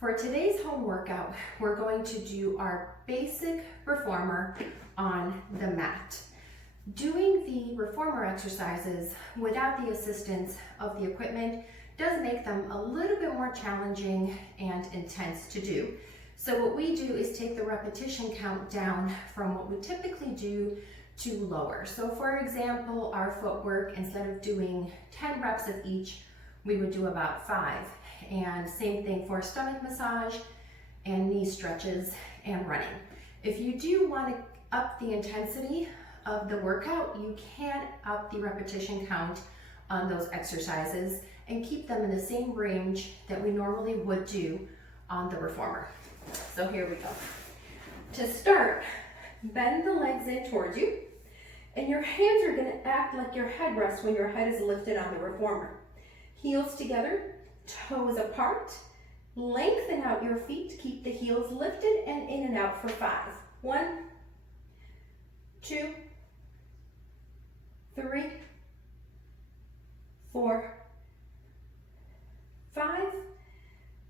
For today's home workout, we're going to do our basic reformer on the mat. Doing the reformer exercises without the assistance of the equipment does make them a little bit more challenging and intense to do. So what we do is take the repetition count down from what we typically do to lower. So for example, our footwork, instead of doing 10 reps of each, we would do about 5. And same thing for stomach massage and knee stretches and running. If you do want to up the intensity of the workout, you can up the repetition count on those exercises and keep them in the same range that we normally would do on the reformer. So here we go. To start, bend the legs in towards you, and your hands are going to act like your headrest when your head is lifted on the reformer. Heels together, toes apart, lengthen out your feet, keep the heels lifted and in and out for 5. 1, 2, 3, 4, 5,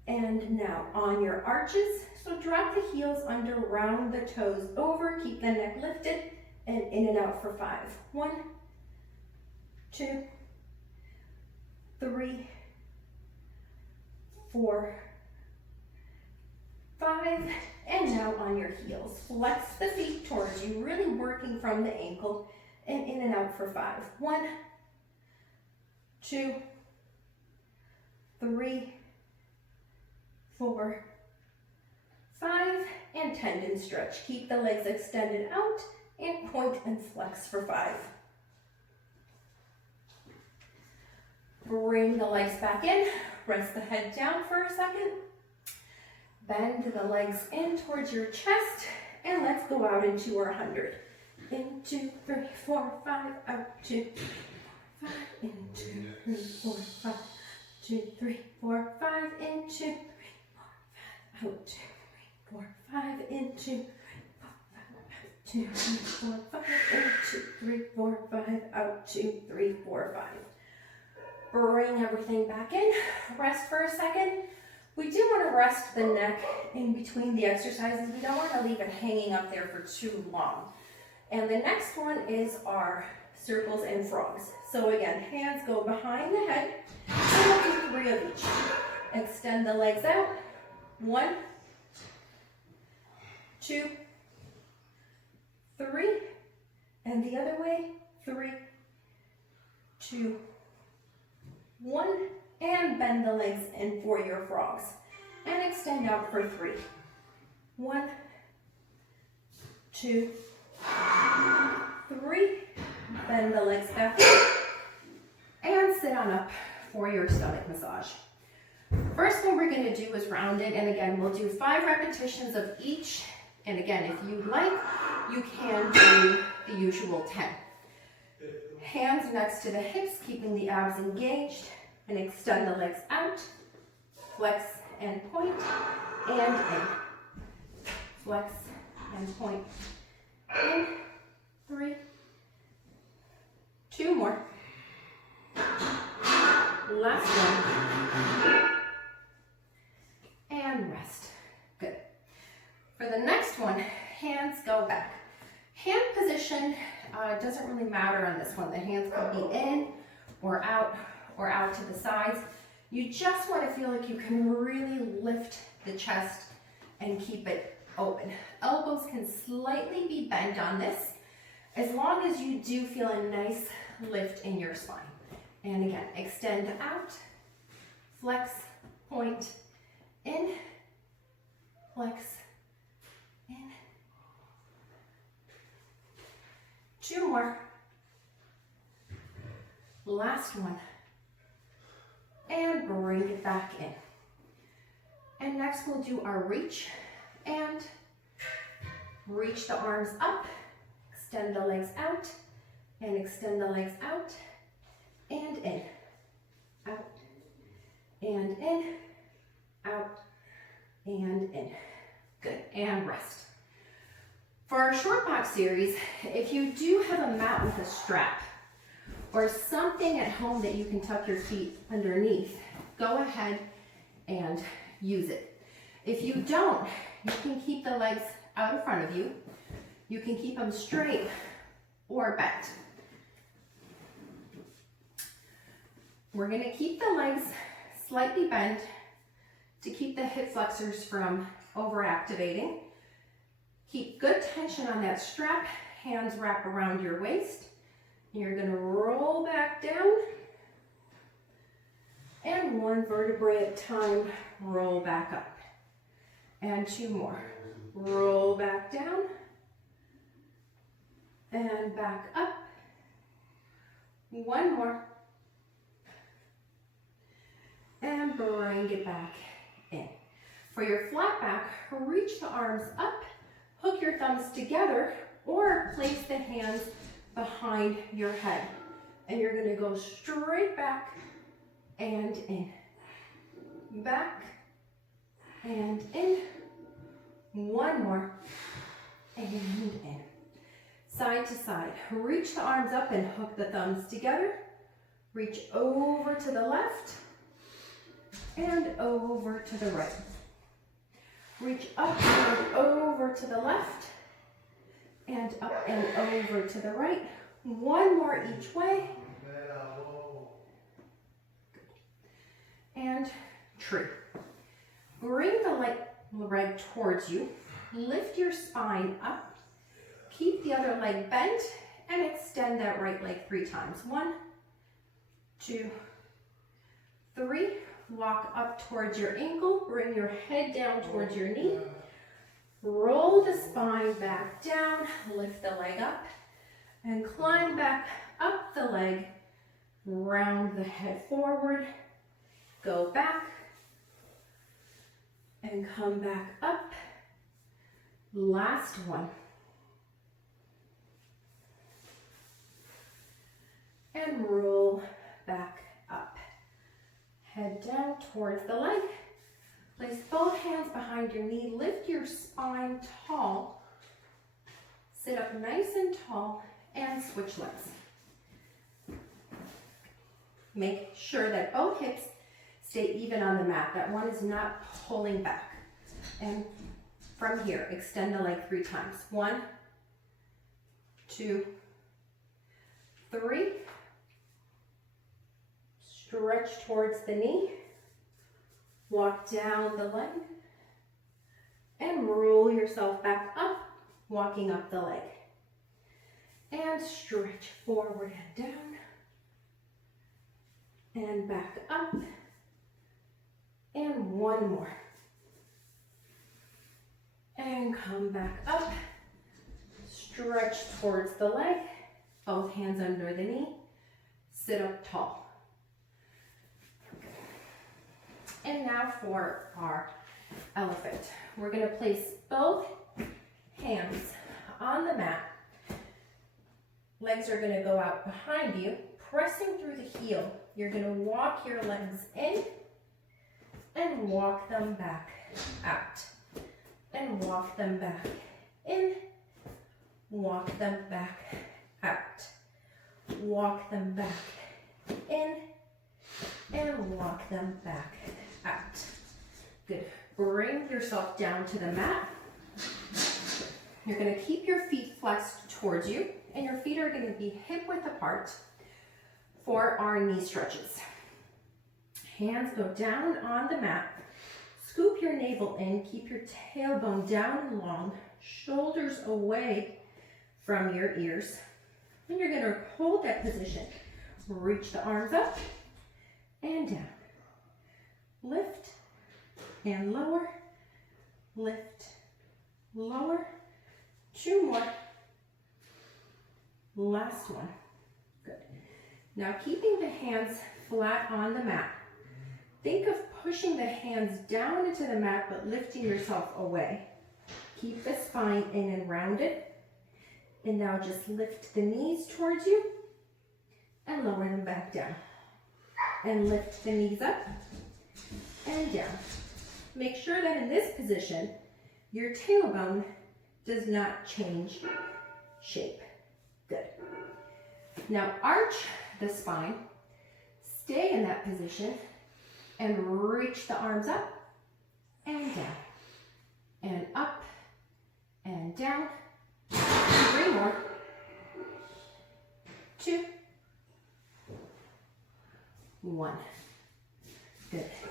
and now on your arches, so drop the heels under, round the toes over, keep the neck lifted and in and out for 5. 1, 2, 3, 4, 5, and now on your heels. Flex the feet towards you, really working from the ankle and in and out for 5. 1, 2, 3, 4, 5, and tendon stretch. Keep the legs extended out and point and flex for 5. Bring the legs back in, rest the head down for a second. Bend the legs in towards your chest, and let's go out into our 100. In 2, 3, 4, 5, out 2, 5, in 2, 3, 4, 5, 2, 3, 4, 5, in 2, 3, 4, 5, out 2, 3, 4, 5, in 2, 3, 4, 5, out 2, 3, 4, 5, in 2, 3, 4, 5, out 2, 3, 4, 5. Bring everything back in, rest for a second. We do want to rest the neck in between the exercises. We don't want to leave it hanging up there for too long. And the next one is our circles and frogs. So again, hands go behind the head, and we'll do 3 of each. Extend the legs out. 1, 2, 3, and the other way, 3, 2, 1, and bend the legs in for your frogs. And extend out for 3. 1, 2, 3, bend the legs back in, and sit on up for your stomach massage. First one we're going to do is round it, and again, we'll do 5 repetitions of each. And again, if you like, you can do the usual 10. Hands next to the hips, keeping the abs engaged, and extend the legs out, flex and point, and in. Flex and point, in. 3, 2 more. Last one. And rest. Good. For the next one, hands go back. Hand position doesn't really matter on this one. The hands could be in or out to the sides. You just want to feel like you can really lift the chest and keep it open. Elbows can slightly be bent on this, as long as you do feel a nice lift in your spine. And again, extend out, flex, point, in, flex, in. 2 more. Last one. And bring it back in. And next we'll do our reach, and reach the arms up, extend the legs out, and extend the legs out, and in, out, and in, out, and in. Good, and rest. For our short box series, if you do have a mat with a strap, or something at home that you can tuck your feet underneath, go ahead and use it. If you don't, you can keep the legs out in front of you. You can keep them straight or bent. We're going to keep the legs slightly bent to keep the hip flexors from overactivating. Keep good tension on that strap. Hands wrap around your waist. You're going to roll back down. And one vertebrae at a time, roll back up. And two more. Roll back down. And back up. One more. And bring it back in. For your flat back, reach the arms up, hook your thumbs together, or place the hands behind your head. And you're going to go straight back and in. Back and in. One more. And in. Side to side. Reach the arms up and hook the thumbs together. Reach over to the left and over to the right. Reach up and over to the left and up and over to the right. One more each way. And tree. Bring the leg towards you. Lift your spine up. Keep the other leg bent and extend that right leg 3 times. 1, 2, 3. Walk up towards your ankle. Bring your head down towards your knee. Roll the spine back down. Lift the leg up and climb back up the leg. Round the head forward. Go back and come back up. Last one. And roll back up. Head down towards the leg. Place both hands behind your knee. Lift your spine tall. Sit up nice and tall and switch legs. Make sure that both hips stay even on the mat. That one is not pulling back. And from here, extend the leg 3 times. 1, 2, 3. Stretch towards the knee. Walk down the leg. And roll yourself back up, walking up the leg. And stretch forward and down. And back up. And one more. And come back up. Stretch towards the leg. Both hands under the knee. Sit up tall. And now for our elephant. We're going to place both hands on the mat. Legs are going to go out behind you, pressing through the heel. You're going to walk your legs in and walk them back out. And walk them back in, walk them back out. Walk them back in and walk them back out. Good. Bring yourself down to the mat. You're going to keep your feet flexed towards you, and your feet are going to be hip width apart for our knee stretches. Hands go down on the mat. Scoop your navel in. Keep your tailbone down and long. Shoulders away from your ears. And you're going to hold that position. Reach the arms up and down. Lift and lower. Lift, lower. 2 more. Last one. Good. Now keeping the hands flat on the mat. Think of pushing the hands down into the mat but lifting yourself away. Keep the spine in and rounded. And now just lift the knees towards you and lower them back down. And lift the knees up and down. Make sure that in this position, your tailbone does not change shape. Good. Now arch the spine, stay in that position, and reach the arms up and down.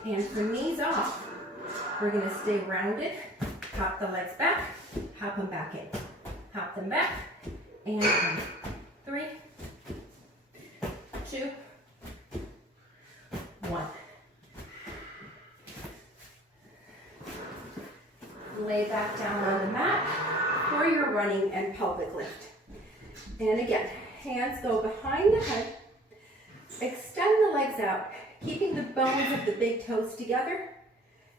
And for knees off, we're gonna stay rounded, hop the legs back, hop them back in, hop them back, and in. 3, 2, 1. Lay back down on the mat for your running and pelvic lift. And again, hands go behind the head, extend the legs out, keeping the bones of the big toes together.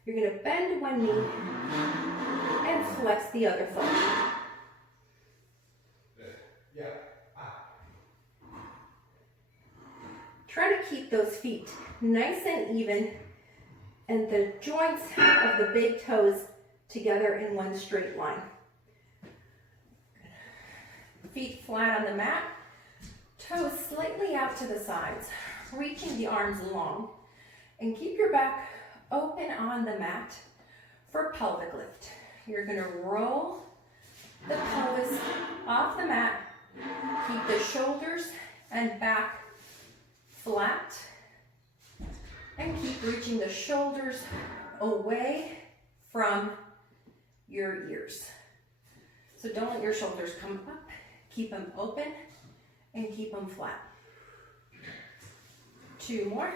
You're gonna bend one knee and flex the other foot. Try to keep those feet nice and even and the joints of the big toes together in one straight line. Feet flat on the mat, toes slightly out to the sides, reaching the arms long, and keep your back open on the mat for pelvic lift. You're gonna roll the pelvis off the mat, keep the shoulders and back flat, and keep reaching the shoulders away from your ears. So don't let your shoulders come up, keep them open and keep them flat. 2 more.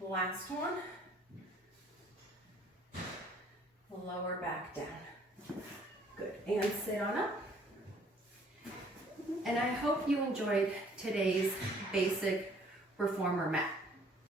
Last one. Lower back down. Good, and sit on up. And I hope you enjoyed today's basic reformer mat.